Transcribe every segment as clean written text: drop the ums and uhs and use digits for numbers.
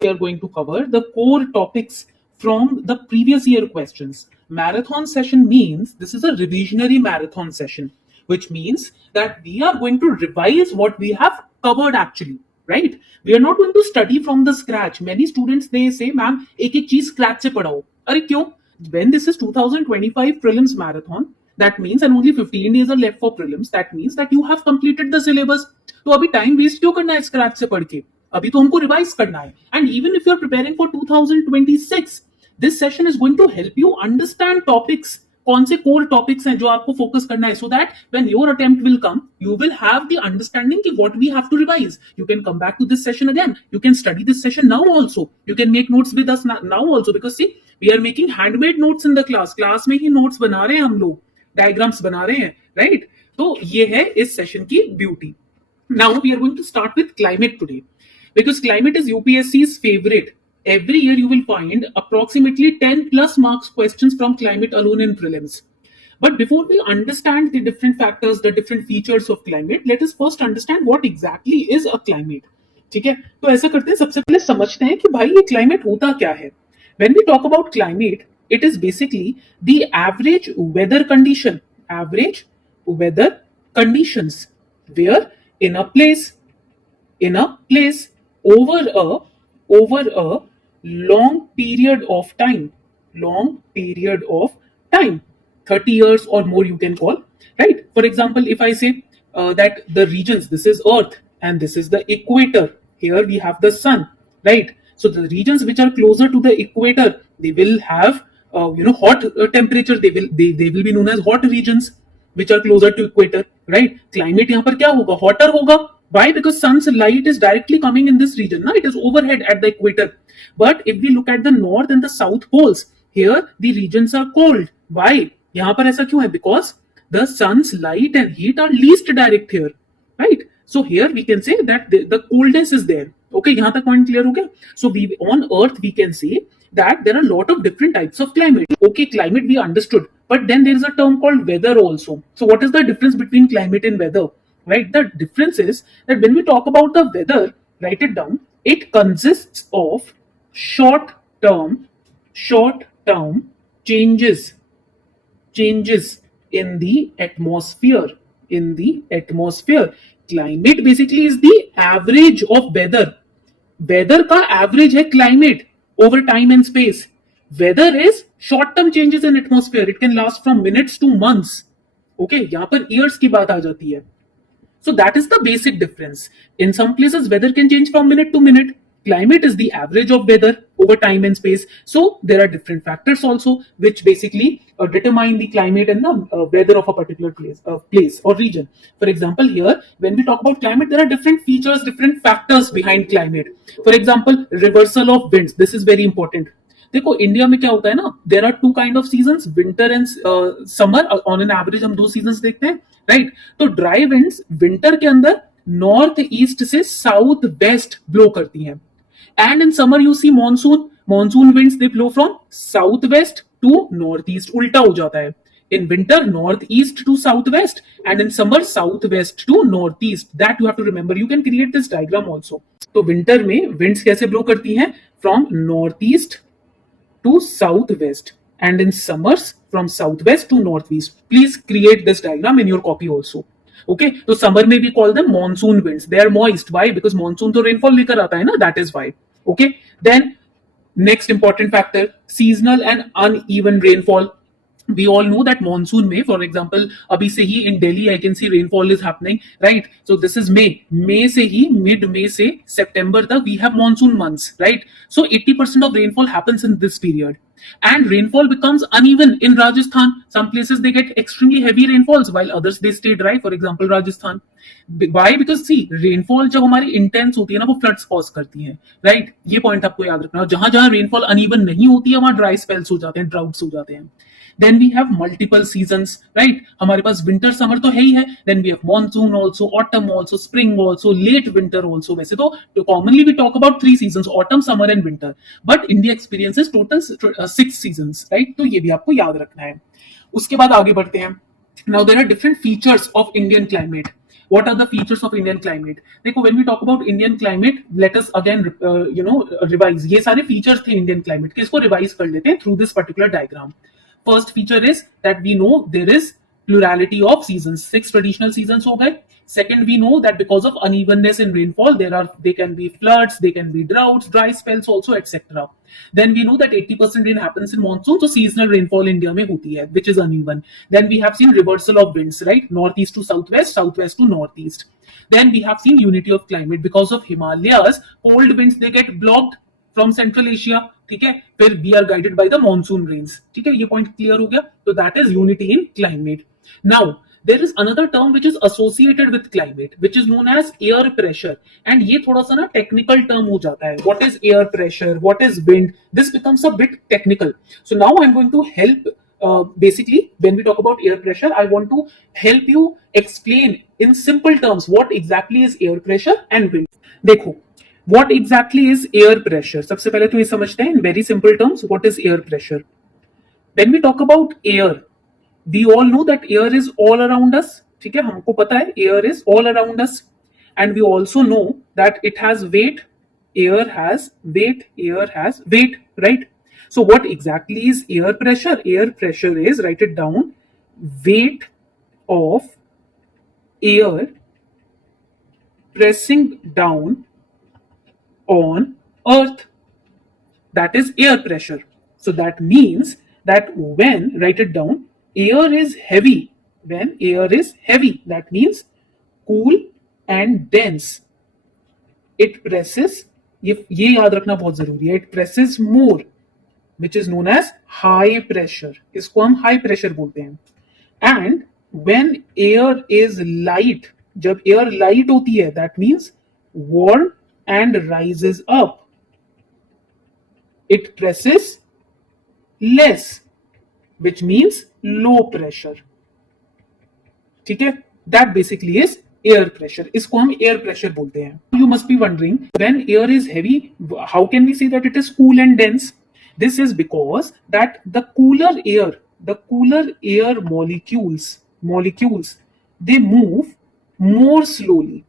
we are going to cover the core topics from the previous year questions. Marathon session means this is a revisionary marathon session, which means that we are going to revise what we have covered actually, right? We are not going to study from the scratch. Many students they say, "Ma'am, एक चीज scratch से पढ़ाओ." अरे क्यों? When this is 2025 prelims marathon, that means and only 15 days are left for prelims. That means that you have completed the syllabus. तो अभी time waste क्यों करना है स्क्रैच से पढ़ के? अभी तो हमको रिवाइज करना है. And even if you are preparing for 2026, this session is going to help you understand topics. कौन से कोर टॉपिक्स हैं जो आपको फोकस करना है, so that when your attempt will come you will have the understanding कि what we have to revise. You can come back to this session again. You can study this session now also. You can make notes with us now also, because see we are making handmade notes in the class में ही notes बना रहे हैं हम लोग, diagrams बना रहे हैं, राइट? तो ये है इस सेशन की beauty. Now we are going to start with climate today, because climate is UPSC's favorite. Every year you will find approximately 10 plus marks questions from climate alone in prelims. But before we understand the different factors, the different features of climate, let us first understand what exactly is a climate. ठीक है, तो ऐसा करते हैं, सबसे पहले समझते हैं कि भाई ये climate होता क्या है. When we talk about climate, it is basically the average weather condition, average weather conditions where in a place over a long period of time, 30 years or more you can call, right? For example, if I say that the regions, this is earth and this is the equator, here we have the sun, right? So the regions which are closer to the equator, they will have hot temperature. They will be known as hot regions which are closer to equator, right? Climate यहाँ पर क्या होगा? Hotter होगा. Why? Because sun's light is directly coming in this region. It is overhead at the equator. But if we look at the north and the south poles, here the regions are cold. Why? यहाँ पर ऐसा क्यों है? Because the sun's light and heat are least direct here, right? So here we can say that the coldness is there. Okay, यहाँ तक point clear हो गया? So on earth we can say that there are a lot of different types of climate. Okay, climate we understood, but then there is a term called weather also. So what is the difference between climate and weather, right? The difference is that when we talk about the weather, write it down, it consists of short term changes in the atmosphere. Climate basically is the average of weather. Weather का average है climate over time and space. Weather is short term changes in atmosphere. It can last from minutes to months. Okay, यहाँ पर years की बात आ जाती है. So that is the basic difference. In some places weather can change from minute to minute. Climate is the average of weather over time and space. So there are different factors also which basically determine the climate and the weather of a particular place or region. For example, here when we talk about climate, there are different features, different factors behind climate. For example, reversal of winds. This is very important. देखो India में क्या होता है ना, there are two kind of seasons, winter and summer. On an average हम 2 seasons देखते हैं, right? तो ड्राई विंड्स विंटर के अंदर नॉर्थ ईस्ट से साउथ वेस्ट ब्लो करती हैं, and in summer you see monsoon winds they blow from south west to north east. उल्टा हो जाता है. In winter, northeast to southwest, and in summer, southwest to northeast. That you have to remember. You can create this diagram also. तो winter में winds कैसे blow करती हैं? From northeast to southwest, and in summers from southwest to northeast. Please create this diagram in your copy also. Okay, so summer में we call them monsoon winds. They are moist. Why? Because monsoon तो rainfall लेकर आता है ना. That is why. Okay, then next important factor, seasonal and uneven rainfall. We all know that monsoon में, for example, अभी से ही in Delhi I can see rainfall is happening, right? So this is May से ही mid May से September तक we have monsoon months, right? So 80% of rainfall happens in this period, and rainfall becomes uneven in Rajasthan. Some places they get extremely heavy rainfalls while others they stay dry. For example, Rajasthan. Why? Because see, rainfall जब हमारी intense होती है ना, वो floods cause करती है, right? ये point आपको याद रखना. जहां जहां rainfall uneven नहीं होती है, वहां dry spells हो जाते हैं, droughts हो जाते हैं. Then we have multiple seasons, right? हमारे पास winter summer तो है ही है. Then we have monsoon also, autumn also, spring also, late winter also. वैसे तो commonly we talk about 3 seasons, autumn, summer and winter. But India experiences total 6 seasons, right? तो ये भी आपको याद रखना है. उसके बाद आगे बढ़ते हैं. Now there are different features of Indian climate. What are the features of Indian climate? देखो, when we talk about Indian climate, let us again revise. ये सारे features थे Indian climate के, इसको revise कर लेते हैं through this particular diagram. First feature is that we know there is plurality of seasons. 6 traditional seasons हो गए. Second, we know that because of unevenness in rainfall, they can be floods, they can be droughts, dry spells also, etc. Then we know that 80% rain happens in monsoon, so seasonal rainfall India में होती है, which is uneven. Then we have seen reversal of winds, right? Northeast to southwest, southwest to northeast. Then we have seen unity of climate because of Himalayas. Cold winds they get blocked from Central Asia. ठीक है, फिर we are guided by the monsoon rains. ठीक है, ये point clear हो गया. So that is unity in climate. Now there is another term which is associated with climate, which is known as air pressure. And ये थोड़ा सा ना technical term हो जाता है. What is air pressure? What is wind? This becomes a bit technical. So now I'm going to help. Basically, when we talk about air pressure, I want to help you explain in simple terms what exactly is air pressure and wind. देखो, what exactly is air pressure? सबसे पहले तो ये समझते हैं in very simple terms what is air pressure. When we talk about air, we all know that air is all around us. ठीक है, हमको पता है air is all around us, and we also know that it has weight. Air has weight. Air has weight, right? So what exactly is air pressure? Air pressure is, write it down, weight of air pressing down on earth. That is air pressure. So that means that when, write it down, air is heavy, when air is heavy, that means cool and dense, it presses, ये याद रखना बहुत जरूरी है, it presses more, which is known as high pressure. इसको हम high pressure बोलते हैं. And when air is light, जब air light होती है, that means warm and rises up, it presses less, which means low pressure. ठीक है, that basically is air pressure. इसको हम air pressure बोलते हैं. You must be wondering, when air is heavy, how can we say that it is cool and dense? This is because that the cooler air molecules, they move more slowly,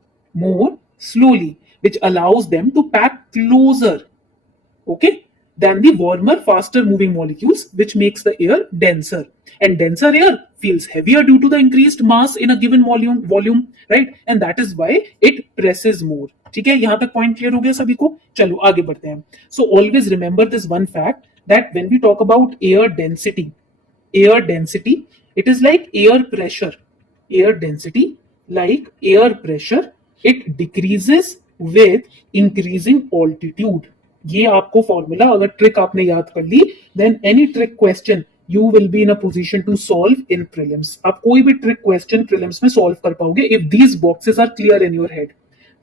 which allows them to pack closer, okay, than the warmer, faster moving molecules, which makes the air denser. And denser air feels heavier due to the increased mass in a given volume, right? And that is why it presses more. ठीक है, यहां तक point clear हो गया सभी को? चलो आगे बढ़ते हैं. So always remember this one fact, that when we talk about air density, it is like air pressure. Air density, like air pressure, it decreases with increasing altitude. ये आपको फॉर्मूला, अगर ट्रिक आपने याद कर ली, then any trick question you will be in a position to solve in prelims. आप कोई भी trick question prelims में solve कर पाओगे if these boxes are clear in your head.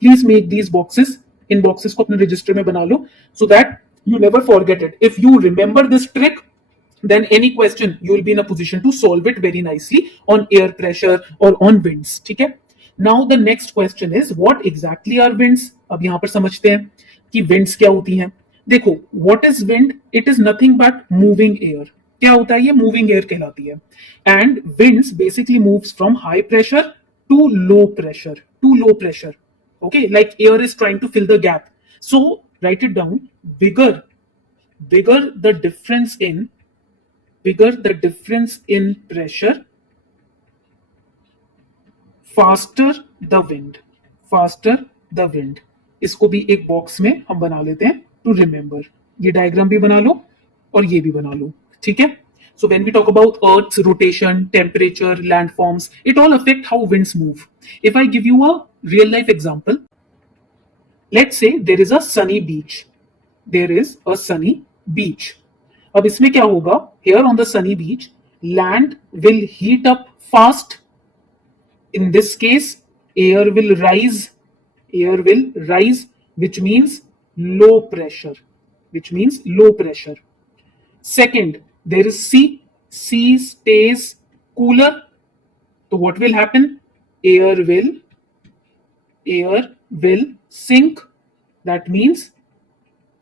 Please make these boxes, in boxes को अपने register में बना लो, so that you never forget it. If you remember this trick, then any question you will be in a position to solve it very nicely on air pressure or on winds. ठीक है? Now the next question is, what exactly are winds? अब यहां पर समझते हैं कि winds क्या होती हैं. देखो, what is wind? It is nothing but moving air. क्या होता है ये? moving air कहलाती है. And winds basically moves from high pressure to low pressure. Okay, like air is trying to fill the gap. So write it down. Bigger the difference in pressure, faster the wind. इसको भी एक box में हम बना लेते हैं to remember. ये diagram भी बना लो और ये भी बना लो. ठीक है? So when we talk about Earth's rotation, temperature, landforms, it all affect how winds move. If I give you a real life example, let's say there is a sunny beach. अब इसमें क्या होगा? Here on the sunny beach, land will heat up fast. In this case, air will rise, which means low pressure. Second, there is sea stays cooler. So what will happen? Air will sink. That means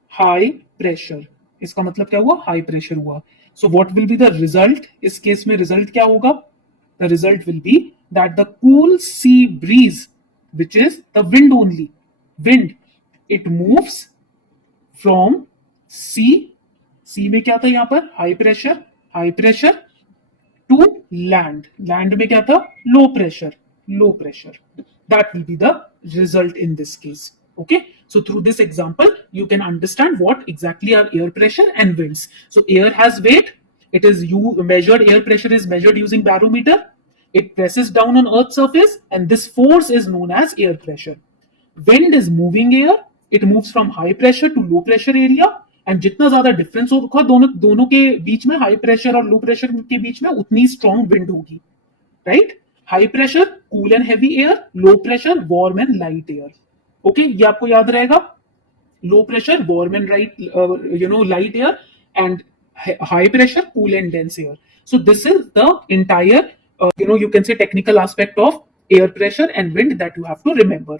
high pressure. इसका मतलब क्या हुआ? High pressure हुआ. So what will be the result? इस case में result क्या होगा? The result will be that the cool sea breeze, which is the wind only, wind, it moves from sea में क्या था यहाँ पर, high pressure to land में क्या था, low pressure. That will be the result in this case. Okay, so through this example you can understand what exactly are air pressure and winds. So air has weight, it is measured, air pressure is measured using barometer, it presses down on earth's surface and this force is known as air pressure. Wind is moving air, it moves from high pressure to low pressure area, and जितना ज्यादा difference होगा दोनों के बीच में, high pressure और low pressure के बीच में, उतनी स्ट्रॉन्ग विंड होगी, right. High pressure cool and heavy air, low pressure warm and light air. Okay, ये आपको याद रहेगा. Low pressure warm and light air, and high pressure cool and dense air. So this is the entire you can say technical aspect of air pressure and wind that you have to remember.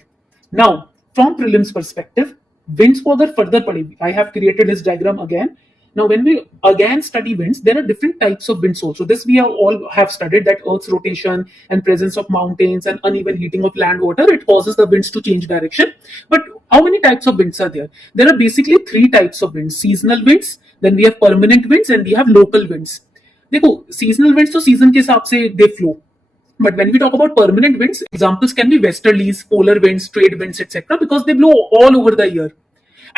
Now from prelims perspective, winds को अगर further पढ़ेंगे, I have created this diagram again. Now when we again study winds, there are different types of winds also. This we all have studied, that Earth's rotation and presence of mountains and uneven heating of land water, it causes the winds to change direction. But how many types of winds are there? There are basically three types of winds: seasonal winds, then we have permanent winds, and we have local winds. देखो, seasonal winds तो season के हिसाब से they flow, but when we talk about permanent winds, examples can be westerlies, polar winds, trade winds etcetera, because they blow all over the year.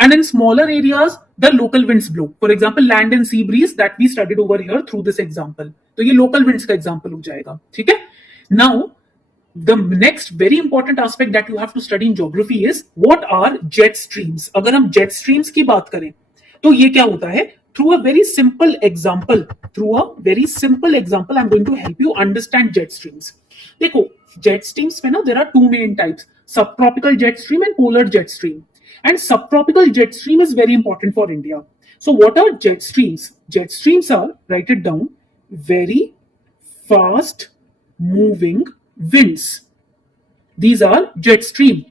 And in smaller areas, the local winds blow. For example, land and sea breeze that we studied over here through this example. तो ये local winds का example हो जाएगा, ठीक है. Now, the next very important aspect that you have to study in geography is what are jet streams. अगर हम jet streams की बात करें, तो ये क्या होता है? Through a very simple example, I'm going to help you understand jet streams. देखो, jet streams में ना there are two main types: subtropical jet stream and polar jet stream. And subtropical jet stream is very important for India. So what are jet streams? Jet streams are, write it down, very fast moving winds. These are jet stream,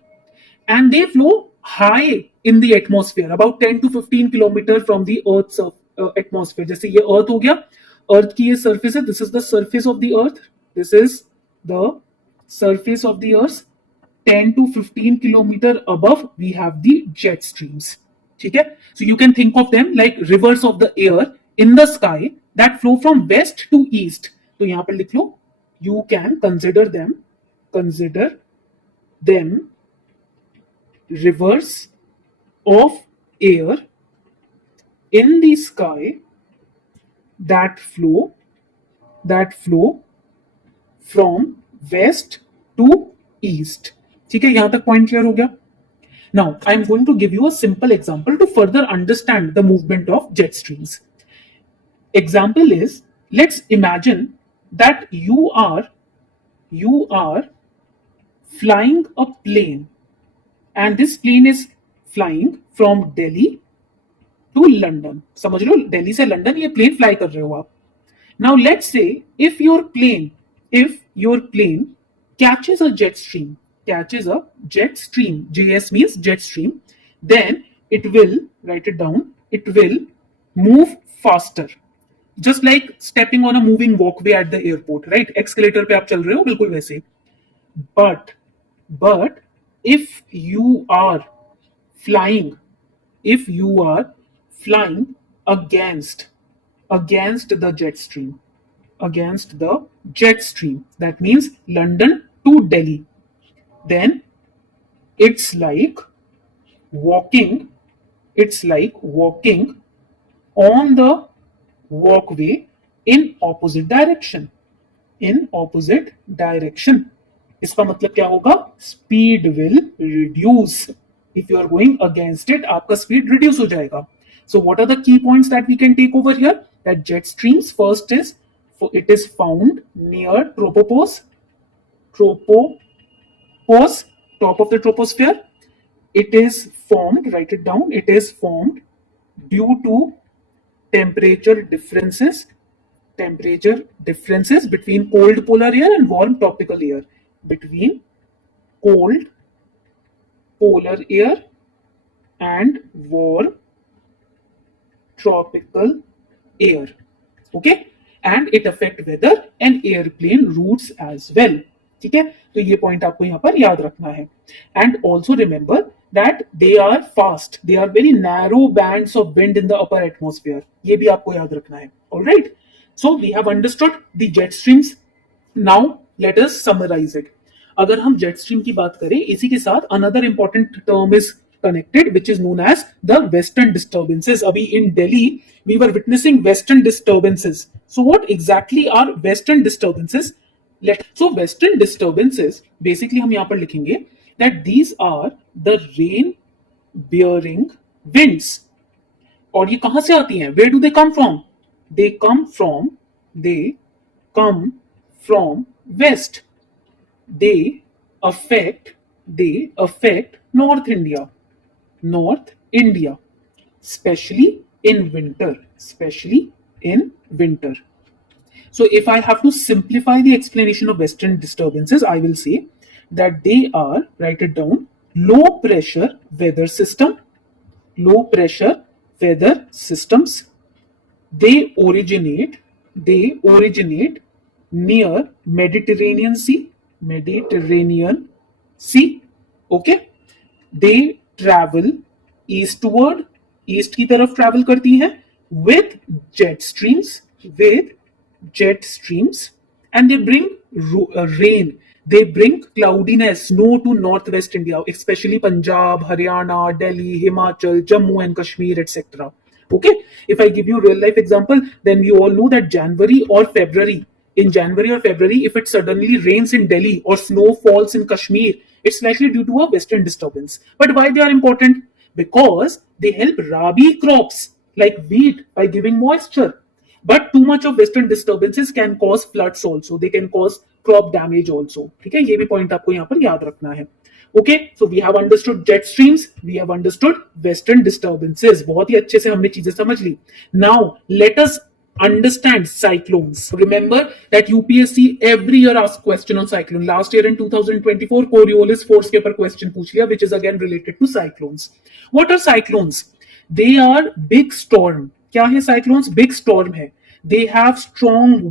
and they flow high in the atmosphere, about 10 to 15 kilometer from the Earth's atmosphere. जैसे ये Earth हो गया, Earth की ये surface है, this is the surface of the Earth, this is the surface of the Earth. 10 to 15 kilometer above we have the jet streams. ठीक है? So you can think of them like rivers of the air in the sky that flow from west to east. तो यहां पर लिख लो, you can consider them rivers of air in the sky that flow from west to east. ठीक है, यहां तक point clear हो गया. Now I am going to give you a simple example to further understand the movement of jet streams. Example is, let's imagine that you are flying a plane, and this plane is flying from Delhi to London. समझ लो, दिल्ली से London ये plane fly कर रहे हो आप. Now let's say if your plane catches a jet stream, JS means jet stream, then it will, write it down, it will move faster, just like stepping on a moving walkway at the airport, right? Escalator पे आप चल रहे हो, बिल्कुल वैसे. But if you are flying against the jet stream, that means London to Delhi, then it's like walking on the walkway in opposite direction. इसका मतलब क्या होगा? Speed will reduce. If you are going against it, आपका speed reduce हो जाएगा. So what are the key points that we can take over here? That jet streams, first is, it is found near tropopause, top of the troposphere. It is formed, write it down, it is formed due to temperature differences between cold polar air and warm tropical air. Between cold polar air and warm tropical air. Okay? And it affects weather and airplane routes as well. ठीक है, तो ये point आपको यहाँ पर याद रखना है. And also remember that they are fast, they are very narrow bands of wind in the upper atmosphere, ये भी आपको याद रखना है. Alright, so we have understood the jet streams. Now let us summarise it. अगर हम jet stream की बात करें, इसी के साथ another important term is connected, which is known as the western disturbances. Abhi in Delhi we were witnessing western disturbances. So what exactly are western disturbances? So western disturbances basically हम यहाँ पर लिखेंगे that these are the rain bearing winds. और ये कहां से आती हैं? Where do they come from? They come from west. They affect North India, especially in winter. So if I have to simplify the explanation of western disturbances, I will say that they are, write it down, low pressure weather systems. They originate near Mediterranean Sea. Okay, they travel eastward, east की तरफ travel करती हैं with jet streams, and they bring rain, they bring cloudiness, snow to northwest India, especially Punjab, Haryana, Delhi, Himachal, Jammu and Kashmir, etc. Okay, if I give you real life example, then you all know that in January or February, if it suddenly rains in Delhi or snow falls in Kashmir, it's likely due to a western disturbance. But why they are important? Because they help rabi crops like wheat by giving moisture. But too much of western disturbances can cause floods also. They can cause crop damage also. ठीक है, ये भी point आपको यहाँ पर याद रखना है. Okay, so we have understood jet streams, we have understood western disturbances. बहुत ही अच्छे से हमने चीजें समझ ली. Now let us understand cyclones. Remember that UPSC every year asks question on cyclone. Last year in 2024 Coriolis force के ऊपर question पूछ लिया, which is again related to cyclones. What are cyclones? They are big storm. क्या है cyclones? Big storm है. They have strong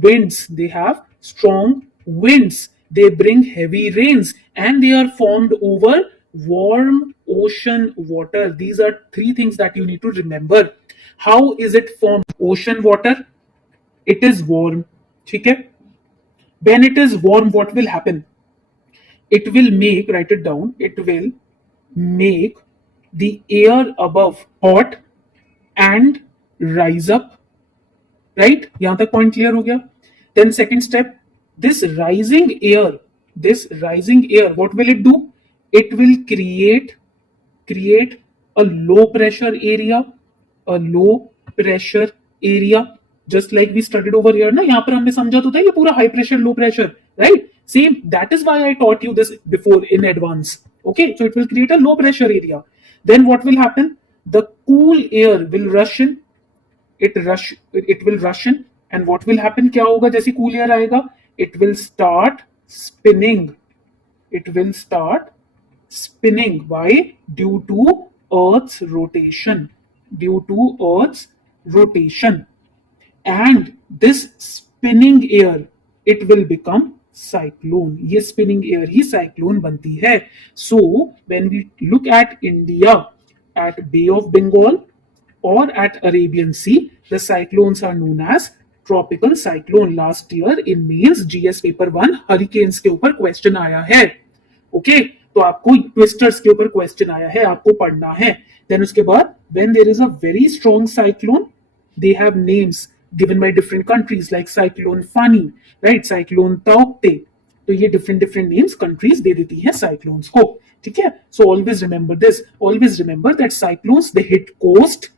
winds. They bring heavy rains and they are formed over warm ocean water. These are three things that you need to remember. How is it formed? Ocean water, it is warm. ठीक है, when it is warm, what will happen? It will make, write it down, it will make the air above hot and rise up. Right, यहां तक point clear हो गया. Then second step, this rising air, what will it do? It will create a low pressure area, just like we studied over here ना. यहाँ पर हमने समझा तो था ये पूरा high pressure low pressure, right? Same, that is why I taught you this before in advance. Okay, so it will create a low pressure area. Then what will happen? The cool air will rush in. It will rush in, and what will happen? क्या होगा जैसे cool air आएगा? It will start spinning. Why? Due to Earth's rotation. And this spinning air, it will become cyclone. ये spinning air ही cyclone बनती है. So when we look at India, at Bay of Bengal or at Arabian Sea, the cyclones are known as tropical cyclone. Last year in mains GS paper 1 hurricanes के ऊपर question आया है. Okay, तो आपको twisters के ऊपर question आया है, आपको पढ़ना है. देन उसके बाद when there is a very strong cyclone, they have names given by different countries like cyclone Fani, right, cyclone Taukte. तो ये different names countries दे देती हैं cyclones को. ठीक है, so always remember this. Always remember that cyclones, they hit coast,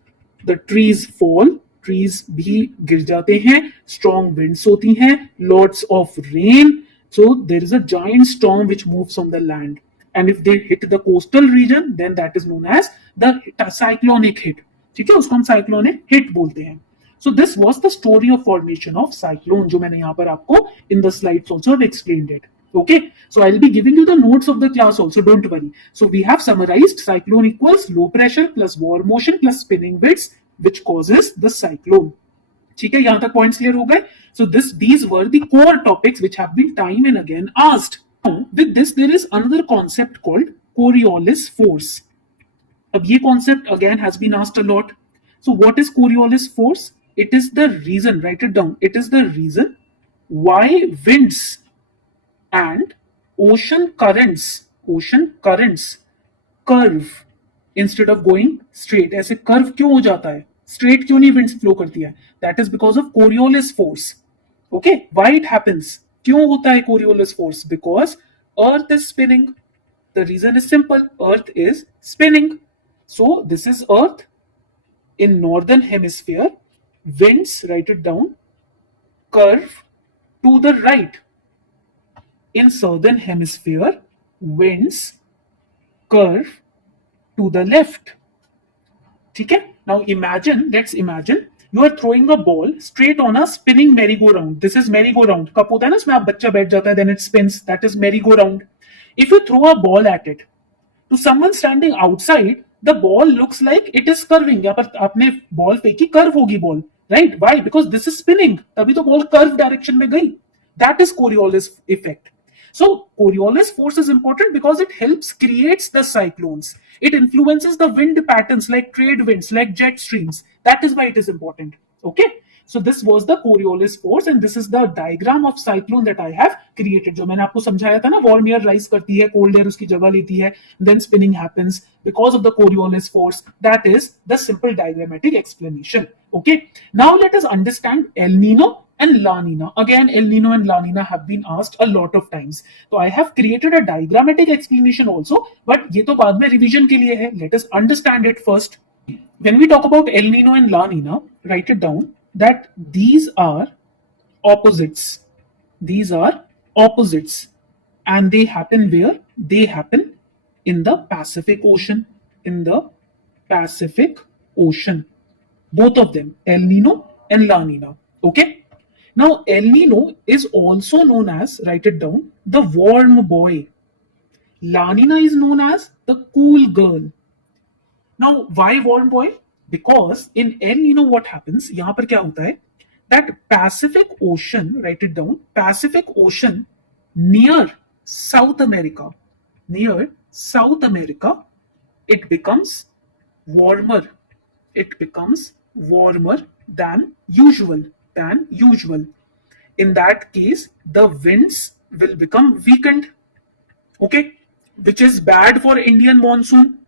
the trees fall, trees भी गिर जाते हैं, strong winds होती हैं, lots of rain, so there is a giant storm which moves on the land, and if they hit the coastal region, then that is known as the cyclonic hit. ठीक है, उसको हम cyclonic hit बोलते हैं. So this was the story of formation of cyclone, जो मैंने यहाँ पर आपको in the slides also have explained it. Okay, so I'll be giving you the notes of the class also, don't worry. So we have summarized cyclone equals low pressure plus warm motion plus spinning winds which causes the cyclone. ठीक है, यहां तक points clear हो गए. So these were the core topics which have been time and again asked. With this, there is another concept called Coriolis force. अब ये concept again has been asked a lot. So what is Coriolis force? It is the reason, write it down, it is the reason why winds and ocean currents curve instead of going straight. ऐसे curve क्यों हो जाता है? Straight क्यों नहीं winds flow करती है? That is because of Coriolis force. Okay, why it happens? क्यों होता है Coriolis force? Because Earth is spinning. The reason is simple. Earth is spinning. So this is Earth in northern hemisphere. Winds, write it down, curve to the right. In southern hemisphere, winds curve to the left. ठीक है? Now let's imagine you are throwing a ball straight on a spinning merry-go-round. This is merry-go-round. कब होता है ना इसमें आप बच्चा बैठ जाता है, then it spins. That is merry-go-round. If you throw a ball at it, to someone standing outside, the ball looks like it is curving. यहाँ पर आपने ball फेंकी, curve होगी ball, right? Why? Because this is spinning. तभी तो ball curve direction में गई. That is Coriolis effect. So Coriolis force is important because it helps creates the cyclones. It influences the wind patterns like trade winds, like jet streams. That is why it is important. Okay. So this was the Coriolis force and this is the diagram of cyclone that I have created. जो मैंने आपको समझाया था ना, warm air rise करती है, cold air उसकी जगह लेती है, then spinning happens because of the Coriolis force. That is the simple diagrammatic explanation. Okay. Now let us understand El Nino and La Nina. Again, El Nino and La Nina have been asked a lot of times. So I have created a diagrammatic explanation also, but ये तो बाद में revision के लिए है. Let us understand it first. When we talk about El Nino and La Nina, write it down that these are opposites. These are opposites. And they happen where? They happen in the Pacific Ocean. In the Pacific Ocean. Both of them, El Nino and La Nina. Okay? Now, El Nino is also known as, write it down, the warm boy. La Nina is known as the cool girl. Now, why warm boy? Because in El Nino what happens, यहाँ पर क्या होता है, that Pacific Ocean, write it down, Pacific Ocean near South America, it becomes warmer. It becomes warmer than usual. In that case, the winds will become weakened. Okay, which is bad for Indian monsoon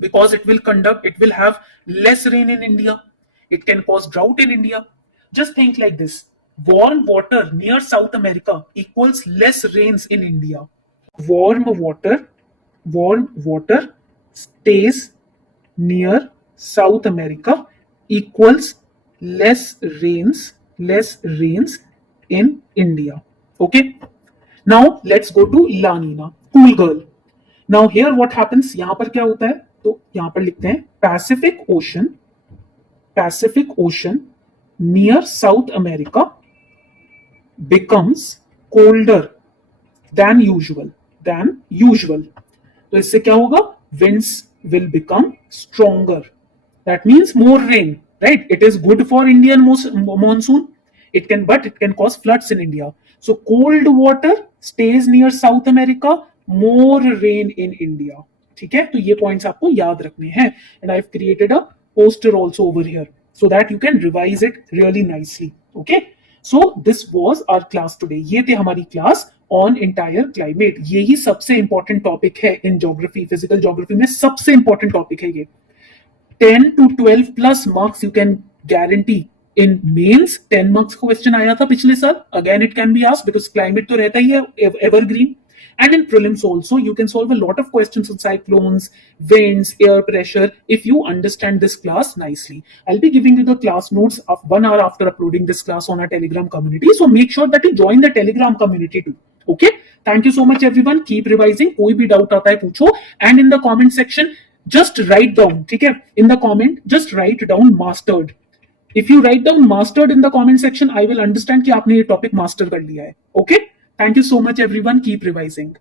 because it will have less rain in India. It can cause drought in India. Just think like this. Warm water near South America equals less rains in India. Warm water stays near South America equals less rains in India. Okay. Now let's go to La Nina, cool girl. Now here what happens? यहाँ पर क्या होता है? तो यहाँ पर लिखते हैं Pacific Ocean near South America becomes colder than usual. तो इससे क्या होगा? Winds will become stronger. That means more rain, right? It is good for Indian monsoon. It can cause floods in India. So cold water stays near South America, more rain in India. ठीक है? तो ये points आपको याद रखने हैं. And I've created a poster also over here so that you can revise it really nicely. Okay? So this was our class today. ये थी हमारी class on entire climate. यही सबसे important topic है in geography, physical geography में सबसे important topic है ये. 10 to 12 plus marks you can guarantee. In mains 10 marks question आया था पिछले साल. Again it can be asked because climate तो रहता ही है evergreen. And in prelims also you can solve a lot of questions on cyclones, winds, air pressure if you understand this class nicely. I'll be giving you the class notes of 1 hour after uploading this class on our Telegram community. So make sure that you join the Telegram community too. Okay? Thank you so much everyone. Keep revising. कोई भी doubt आता है पूछो. And in the comment section just write down, ठीक है? In the comment just write down mastered. If you write down mastered in the comment section, I will understand कि आपने ये topic master कर लिया है. Okay? Thank you so much everyone. Keep revising.